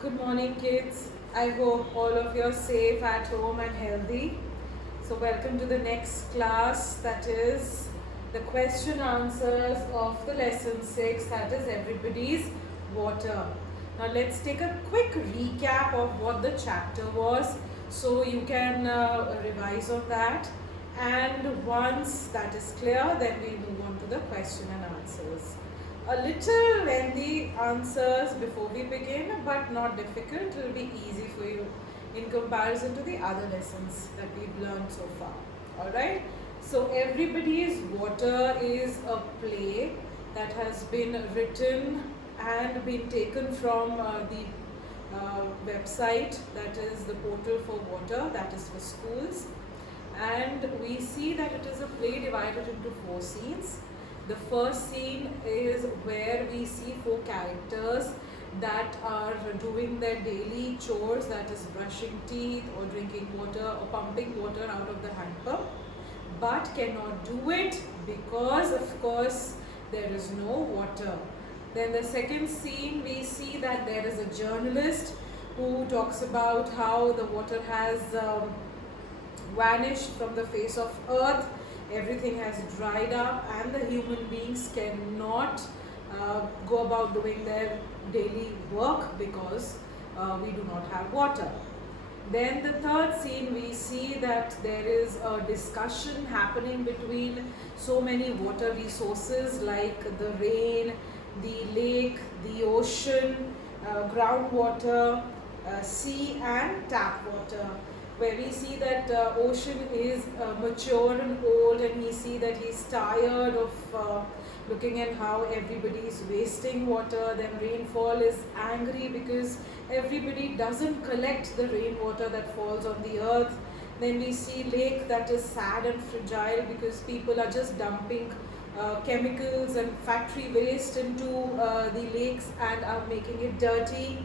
Good morning, kids. I hope all of you are safe at home and healthy. So, welcome to the next class, that is the question answers of the lesson 6, that is everybody's water. Now, let's take a quick recap of what the chapter was so you can revise on that. And once that is clear, then we'll move on to the question and answers. A little lengthy answers before we begin, but not difficult. It will be easy for you in comparison to the other lessons that we've learned so far. Alright? So, Everybody's Water is a play that has been written and been taken from the website, that is the portal for water, that is for schools. And we see that it is a play divided into 4 scenes. The first scene is where we see 4 characters that are doing their daily chores, that is brushing teeth or drinking water or pumping water out of the hand pump, but cannot do it because of course there is no water. Then the second scene, we see that there is a journalist who talks about how the water has vanished from the face of earth, everything has dried up, and the human beings cannot go about doing their daily work because we do not have water. Then the third scene, we see that there is a discussion happening between so many water resources like the rain, the lake, the ocean, groundwater, sea and tap water, where we see that ocean is mature and old, and we see that he's tired of looking at how everybody is wasting water. Then rainfall is angry because everybody doesn't collect the rainwater that falls on the earth. Then we see lake that is sad and fragile because people are just dumping chemicals and factory waste into the lakes and are making it dirty.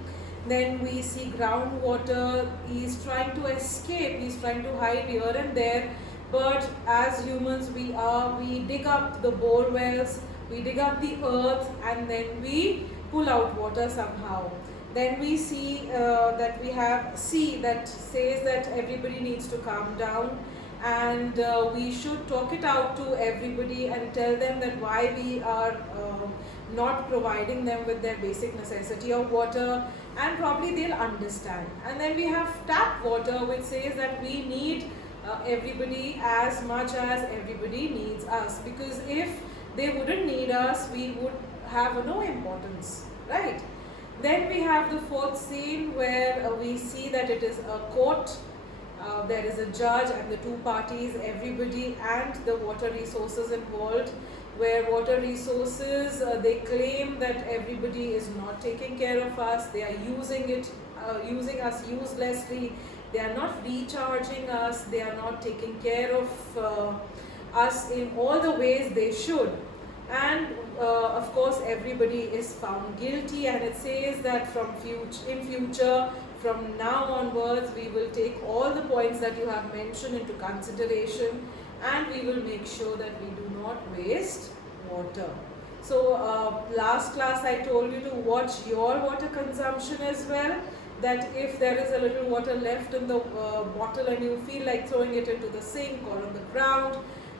Then we see groundwater, he's trying to escape, he's trying to hide here and there, but as humans we dig up the bore wells, we dig up the earth, and then we pull out water somehow. Then we see that we have sea that says that everybody needs to calm down, and we should talk it out to everybody and tell them that why we are not providing them with their basic necessity of water, and probably they'll understand. And then we have tap water, which says that we need everybody as much as everybody needs us, because if they wouldn't need us, we would have no importance, right? Then we have the fourth scene where we see that it is a court. There is a judge and the 2 parties, everybody and the water resources involved, where water resources, they claim that everybody is not taking care of us, they are using us uselessly, they are not recharging us, they are not taking care of us in all the ways they should. And of course everybody is found guilty, and it says that in future, from now onwards, we will take all the points that you have mentioned into consideration, and we will make sure that we do not waste water. So last class I told you to watch your water consumption as well, that if there is a little water left in the bottle and you feel like throwing it into the sink or on the ground,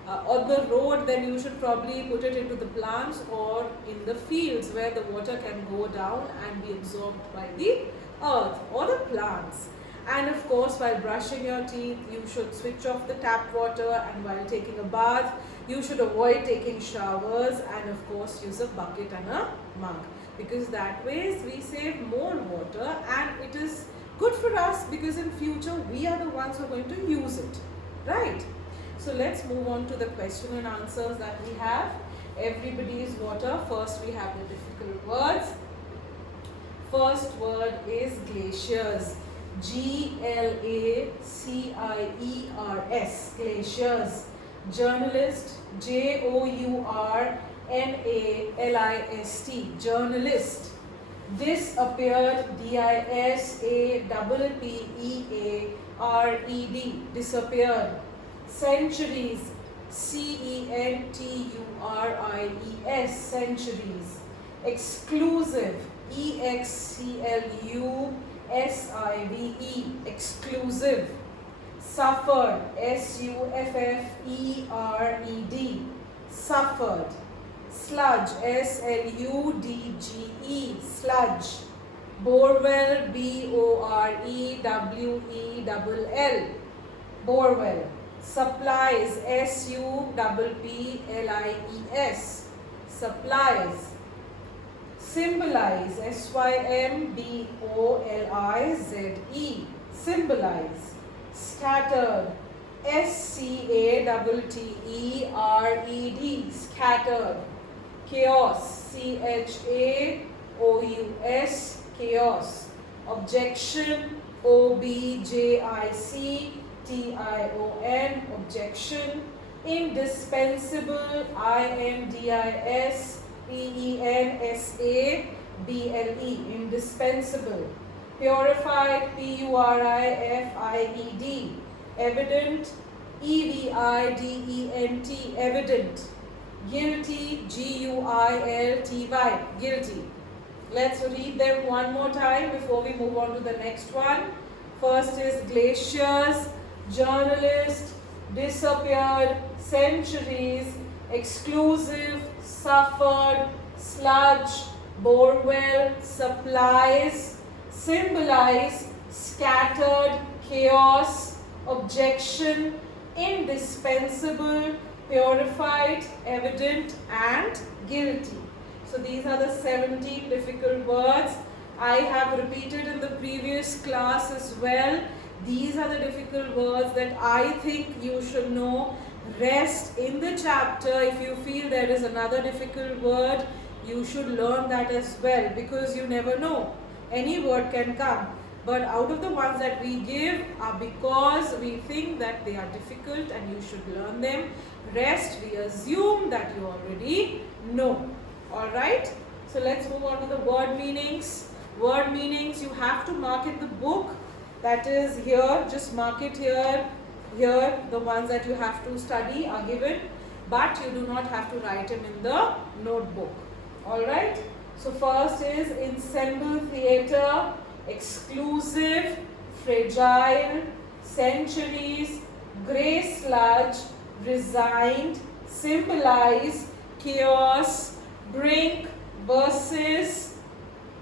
on the road, then you should probably put it into the plants or in the fields where the water can go down and be absorbed by the earth or the plants. And of course, while brushing your teeth, you should switch off the tap water, and while taking a bath, you should avoid taking showers, and of course use a bucket and a mug, because that way we save more water, and it is good for us because in future we are the ones who are going to use it, right? So let's move on to the question and answers that we have. Everybody's water. First we have the difficult words. First word is glaciers. Glaciers. Glaciers. Journalist. Journalist. Journalist. Disappeared. Disappeared. Disappeared. Centuries. Centuries. Centuries. Exclusive, E-X-C-L-U-S-I-V-E, exclusive. Suffered, S-U-F-F-E-R-E-D, suffered. Sludge, S-L-U-D-G-E, sludge. Borewell, B-O-R-E-W-E-L-L, borewell. Supplies, S-U-P-P-L-I-E-S, supplies. Symbolize, S-Y-M-B-O-L-I-Z-E, symbolize. Scattered, S-C-A-T-T-E-R-E-D, scattered. Chaos, C-H-A-O-U-S, chaos. Objection, O-B-J-I-C-T-I-O-N, objection. Indispensable, I-N-D-I-S-P-E-N-S-A-B-L-E, indispensable. Purified, P-U-R-I-F-I-E-D, evident, E-V-I-D-E-N-T, evident. Guilty, G-U-I-L-T-Y, guilty. Let's read them one more time before we move on to the next one. First is glaciers, journalist, disappeared, centuries, exclusive, suffered, sludge, borewell, supplies, symbolize, scattered, chaos, objection, indispensable, purified, evident, and guilty. So these are the 17 difficult words. I have repeated in the previous class as well. These are the difficult words that I think you should know. Rest in the chapter, if you feel there is another difficult word, you should learn that as well, because you never know. Any word can come. But out of the ones that we give are because we think that they are difficult and you should learn them. Rest, we assume that you already know. Alright? So let's move on to the word meanings. Word meanings you have to mark in the book. That is here, just mark it here. Here, the ones that you have to study are given, but you do not have to write them in the notebook. Alright? So first is ensemble theatre, exclusive, fragile, centuries, grey sludge, resigned, symbolize, chaos, brink, versus,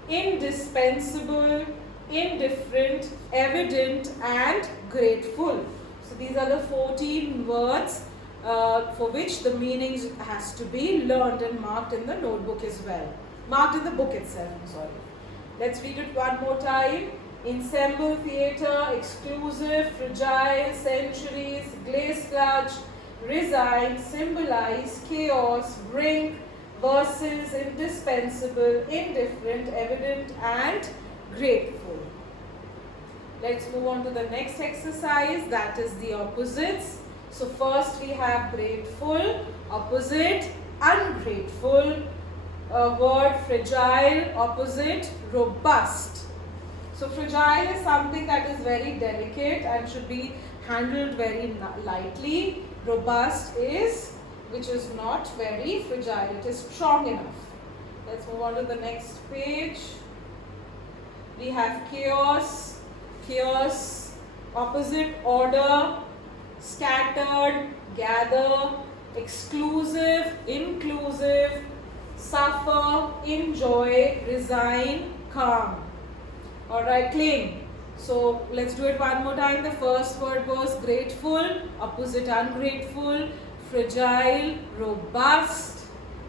indispensable, indifferent, evident, and grateful. So these are the 14 words for which the meanings has to be learned and marked in the notebook as well. Marked in the book itself, I'm sorry. Let's read it one more time. Ensemble theatre, exclusive, fragile, centuries, grey sludge, resign, symbolize, chaos, brink, versus, indispensable, indifferent, evident, and grateful. Let's move on to the next exercise, that is the opposites. So first we have grateful, opposite, ungrateful, word fragile, opposite, robust. So fragile is something that is very delicate and should be handled very lightly. Robust is which is not very fragile, it is strong enough. Let's move on to the next page. We have chaos, chaos, opposite, order, scattered, gather, exclusive, inclusive, suffer, enjoy, resign, calm. Alright, claim. So let's do it one more time. The first word was grateful, opposite ungrateful, fragile, robust,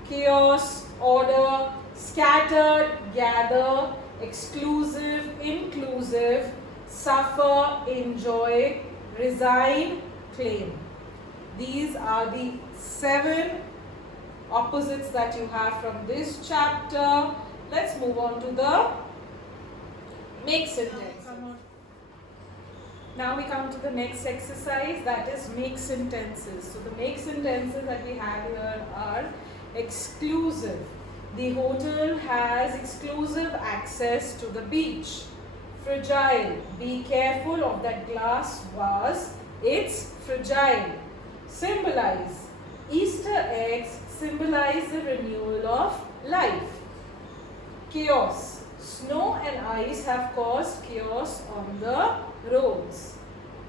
chaos, order, scattered, gather, exclusive, inclusive, suffer, enjoy, resign, claim. These are the 7 opposites that you have from this chapter. Let's move on to the make sentence. Now we come to the next exercise, that is make sentences. So the make sentences that we have here are exclusive. The hotel has exclusive access to the beach. Fragile. Be careful of that glass vase. It's fragile. Symbolize. Easter eggs symbolize the renewal of life. chaos. Snow and ice have caused chaos on the roads.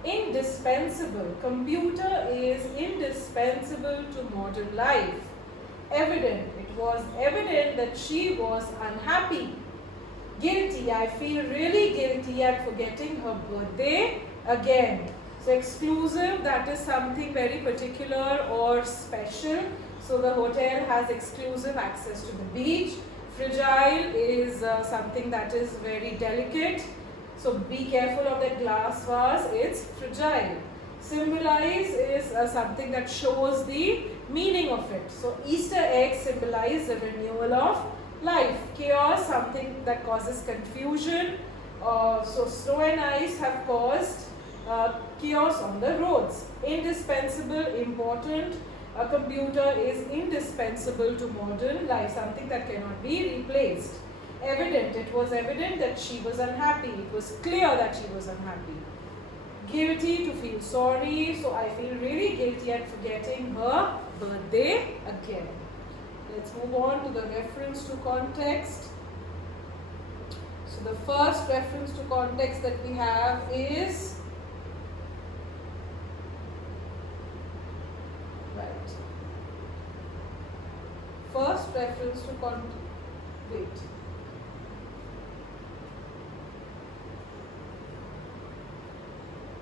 Indispensable. Computer is indispensable to modern life. Evident. It was evident that she was unhappy. Guilty. I feel really guilty at forgetting her birthday again. So exclusive, that is something very particular or special. So the hotel has exclusive access to the beach. Fragile is something that is very delicate. So be careful of that glass vase, it's fragile. Symbolize is something that shows the meaning of it. So Easter eggs symbolize the renewal of life. Chaos, something that causes confusion. So snow and ice have caused chaos on the roads. Indispensable, important. A computer is indispensable to modern life, something that cannot be replaced. Evident, it was evident that she was unhappy. It was clear that she was unhappy. Guilty, to feel sorry. So I feel really guilty at forgetting her birthday again. Let's move on to the reference to context. So the first reference to context that we have is first reference to context. Wait.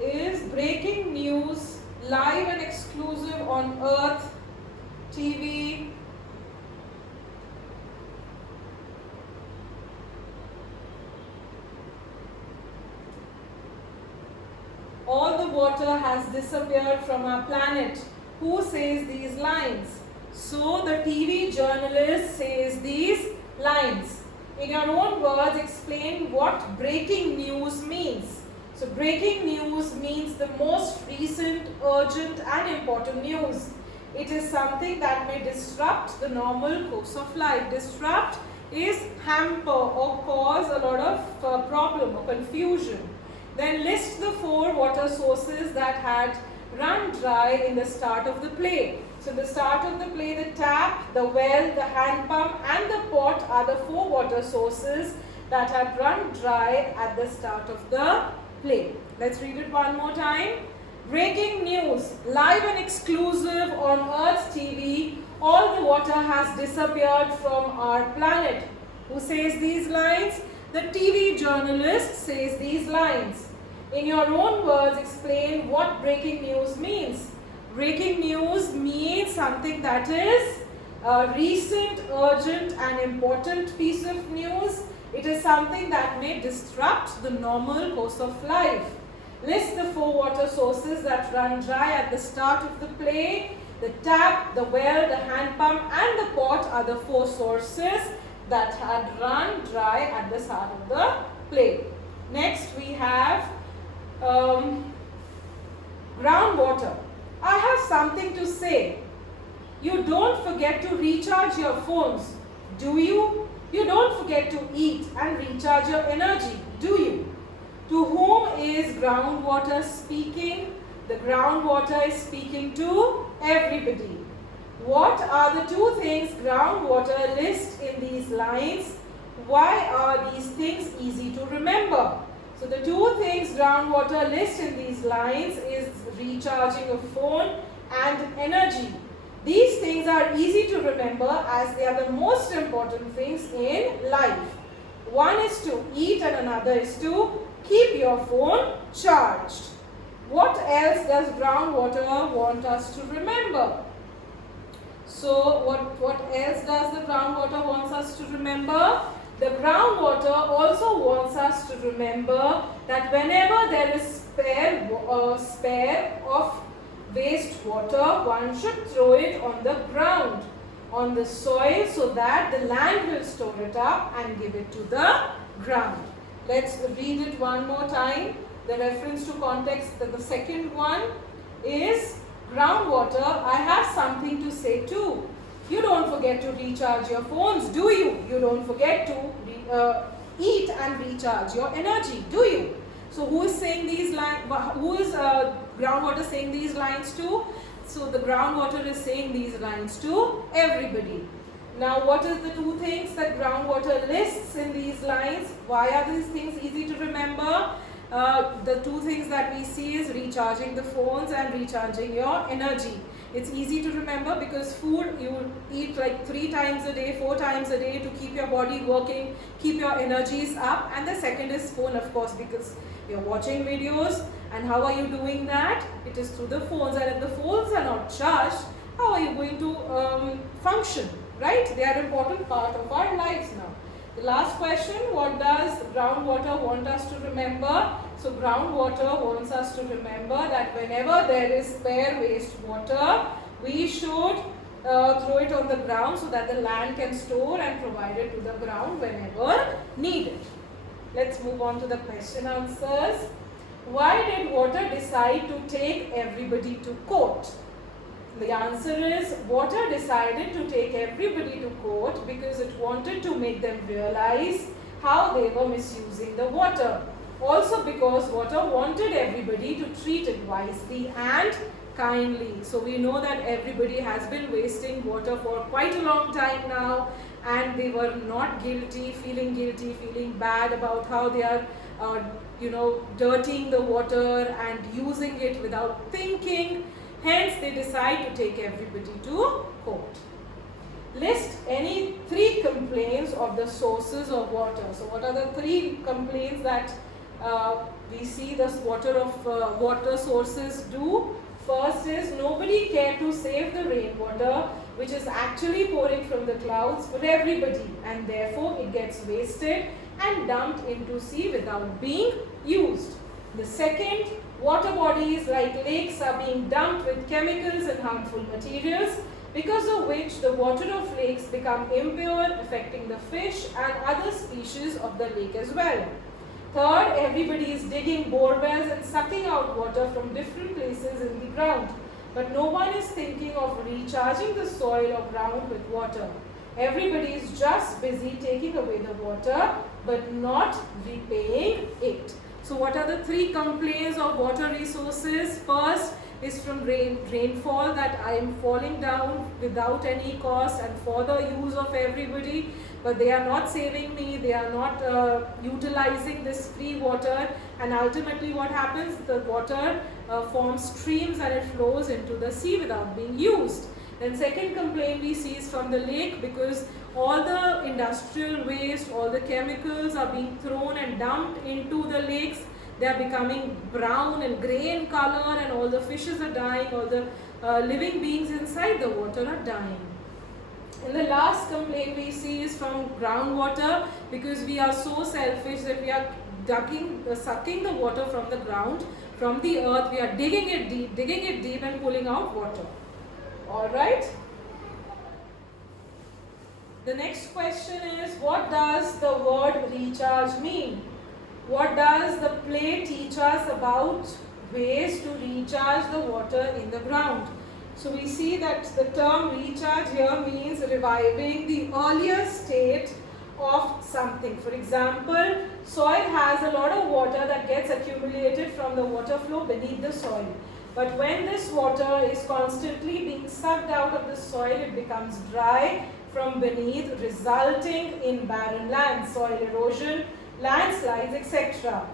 Is breaking news live and exclusive on Earth TV. All the water has disappeared from our planet. Who says these lines? So the TV journalist says these lines. In your own words, explain what breaking news means. So breaking news means the most recent, urgent and important news. It is something that may disrupt the normal course of life. Disrupt is hamper or cause a lot of problem or confusion. Then list the 4 water sources that had run dry in the start of the play. So the start of the play, the tap, the well, the hand pump and the pot are the 4 water sources that had run dry at the start of the play. Let's read it one more time. Breaking news, live and exclusive on Earth TV. All the water has disappeared from our planet. Who says these lines? The TV journalist says these lines. In your own words, explain what breaking news means. Breaking news means something that is a recent, urgent and important piece of news. It is something that may disrupt the normal course of life. List the 4 water sources that run dry at the start of the play. The tap, the well, the hand pump and the pot are the 4 sources that had run dry at the start of the play. Next we have groundwater. I have something to say. You don't forget to recharge your phones, do you? You don't forget to eat and recharge your energy, do you? To whom is groundwater speaking? The groundwater is speaking to everybody. What are the 2 things groundwater lists in these lines? Why are these things easy to remember? So the 2 things groundwater lists in these lines is recharging a phone and energy. These things are easy to remember as they are the most important things in life. One is to eat and another is to keep your phone charged. What else does groundwater want us to remember? So what else does the groundwater wants us to remember? The groundwater also wants us to remember that whenever there is spare of wastewater, one should throw it on the ground, on the soil, so that the land will store it up and give it to the ground. Let's read it one more time. The reference to context, the second one is groundwater. I have something to say too. You don't forget to recharge your phones, do you? You don't forget to eat and recharge your energy, do you? So who is saying these lines? Who is groundwater saying these lines to? So the groundwater is saying these lines to everybody. Now, what is the two things that groundwater lists in these lines? Why are these things easy to remember? The two things that we see is recharging the phones and recharging your energy. It's easy to remember because food you eat like 3 times a day, 4 times a day to keep your body working, keep your energies up. And the second is phone, of course, because you're watching videos. And how are you doing that? It is through the phones. And if the phones are not charged, how are you going to function? Right? They are an important part of our lives now. The last question, what does groundwater want us to remember? So groundwater wants us to remember that whenever there is spare wastewater, we should throw it on the ground so that the land can store and provide it to the ground whenever needed. Let's move on to the question answers. Why did water decide to take everybody to court? The answer is water decided to take everybody to court because it wanted to make them realize how they were misusing the water. Also because water wanted everybody to treat it wisely and kindly. So we know that everybody has been wasting water for quite a long time now, and they were not feeling bad about how they are dirtying the water and using it without thinking. Hence, they decide to take everybody to court. List any 3 complaints of the sources of water. So, what are the 3 complaints that we see the water sources do? First is nobody cared to save the rainwater, which is actually pouring from the clouds for everybody, and therefore it gets wasted and dumped into sea without being used. The second, water bodies like lakes are being dumped with chemicals and harmful materials, because of which the water of lakes become impure, affecting the fish and other species of the lake as well. Third, everybody is digging bore wells and sucking out water from different places in the ground, but no one is thinking of recharging the soil or ground with water. Everybody is just busy taking away the water but not repaying it. So what are the 3 complaints of water resources? First is from rainfall, that I am falling down without any cost and for the use of everybody, but they are not saving me, they are not utilizing this free water, and ultimately what happens, the water forms streams and it flows into the sea without being used. Then second complaint we see is from the lake, because all the industrial waste, all the chemicals are being thrown and dumped into the lakes. They are becoming brown and grey in color, and all the fishes are dying, all the living beings inside the water are dying. And the last complaint we see is from groundwater, because we are so selfish that we are sucking the water from the ground, from the earth. We are digging it deep and pulling out water. Alright. The next question is, what does the word recharge mean? What does the play teach us about ways to recharge the water in the ground? So we see that the term recharge here means reviving the earlier state of something. For example, soil has a lot of water that gets accumulated from the water flow beneath the soil. But when this water is constantly being sucked out of the soil, it becomes dry from beneath, resulting in barren land, soil erosion, landslides, etc.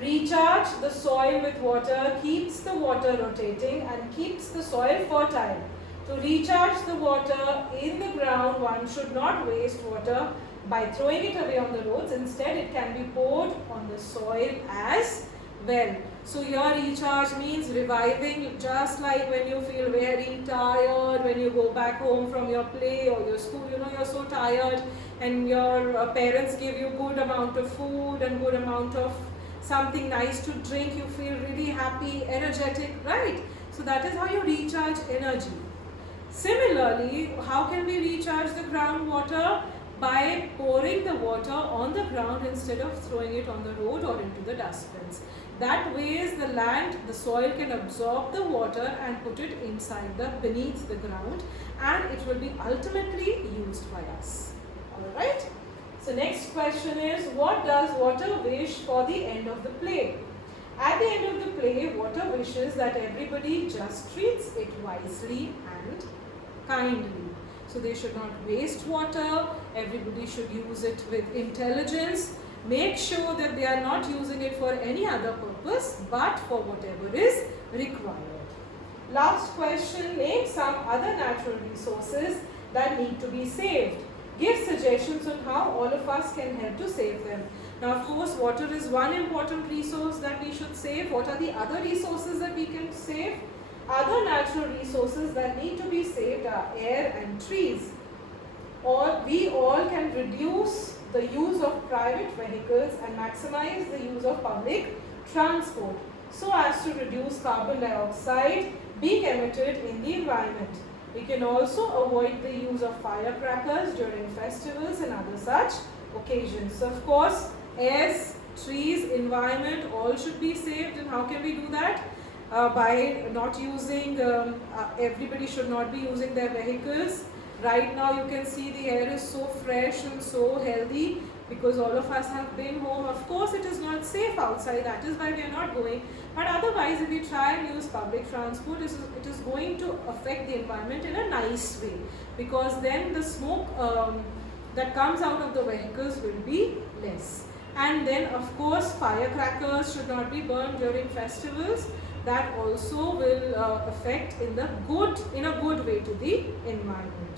Recharge the soil with water keeps the water rotating and keeps the soil fertile. To recharge the water in the ground, one should not waste water by throwing it away on the roads. Instead, it can be poured on the soil as well. So your recharge means reviving, just like when you feel very tired, when you go back home from your play or your school, you're so tired, and your parents give you good amount of food and good amount of something nice to drink, you feel really happy, energetic, right? So that is how you recharge energy. Similarly, how can we recharge the groundwater? By pouring the water on the ground instead of throwing it on the road or into the dustbins. That way the soil can absorb the water and put it beneath the ground, and it will be ultimately used by us. Alright? So next question is, what does water wish for the end of the play? At the end of the play, water wishes that everybody just treats it wisely and kindly. So they should not waste water. Everybody should use it with intelligence. Make sure that they are not using it for any other purpose but for whatever is required. Last question, name some other natural resources that need to be saved. Give suggestions on how all of us can help to save them. Now, of course, water is one important resource that we should save. What are the other resources that we can save? Other natural resources that need to be saved are air and trees. We all can reduce the use of private vehicles and maximize the use of public transport so as to reduce carbon dioxide being emitted in the environment. We can also avoid the use of firecrackers during festivals and other such occasions. So, of course, air, trees, environment all should be saved. And how can we do that? By not using, everybody should not be using their vehicles. Right now you can see the air is so fresh and so healthy because all of us have been home. Of course it is not safe outside, that is why we are not going. But otherwise if we try and use public transport, it is going to affect the environment in a nice way, because then the smoke that comes out of the vehicles will be less. And then of course firecrackers should not be burned during festivals. That also will affect in a good way to the environment.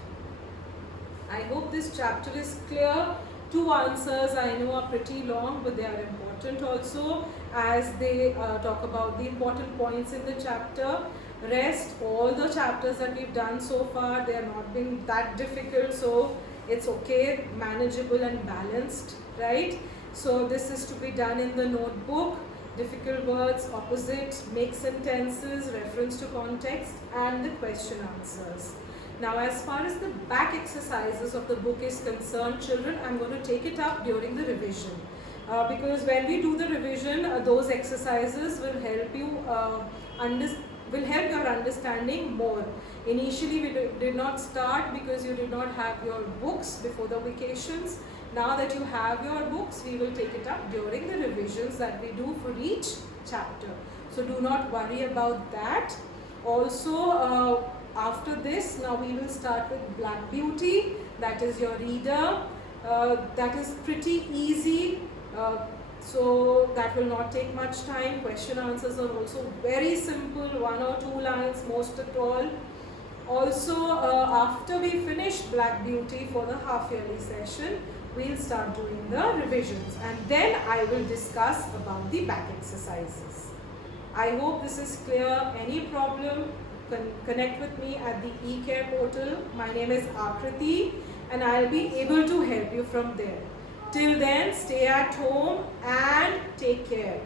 I hope this chapter is clear. 2 answers I know are pretty long, but they are important also, as they talk about the important points in the chapter. Rest, all the chapters that we've done so far, they are not been that difficult, so it's okay, manageable and balanced, right? So this is to be done in the notebook. Difficult words, opposite, make sentences, reference to context, and the question answers. Now, as far as the back exercises of the book is concerned, children, I'm going to take it up during the revision. Because when we do the revision, those exercises will help you will help your understanding more. Initially, we did not start because you did not have your books before the vacations. Now that you have your books, we will take it up during the revisions that we do for each chapter. So do not worry about that. Also, after this, now we will start with Black Beauty. That is your reader. That is pretty easy. So that will not take much time. Question answers are also very simple, 1 or 2 lines most at all. Also, after we finish Black Beauty for the half-yearly session, we'll start doing the revisions, and then I will discuss about the back exercises. I hope this is clear. Any problem, connect with me at the eCare portal. My name is Akriti and I'll be able to help you from there. Till then, stay at home and take care.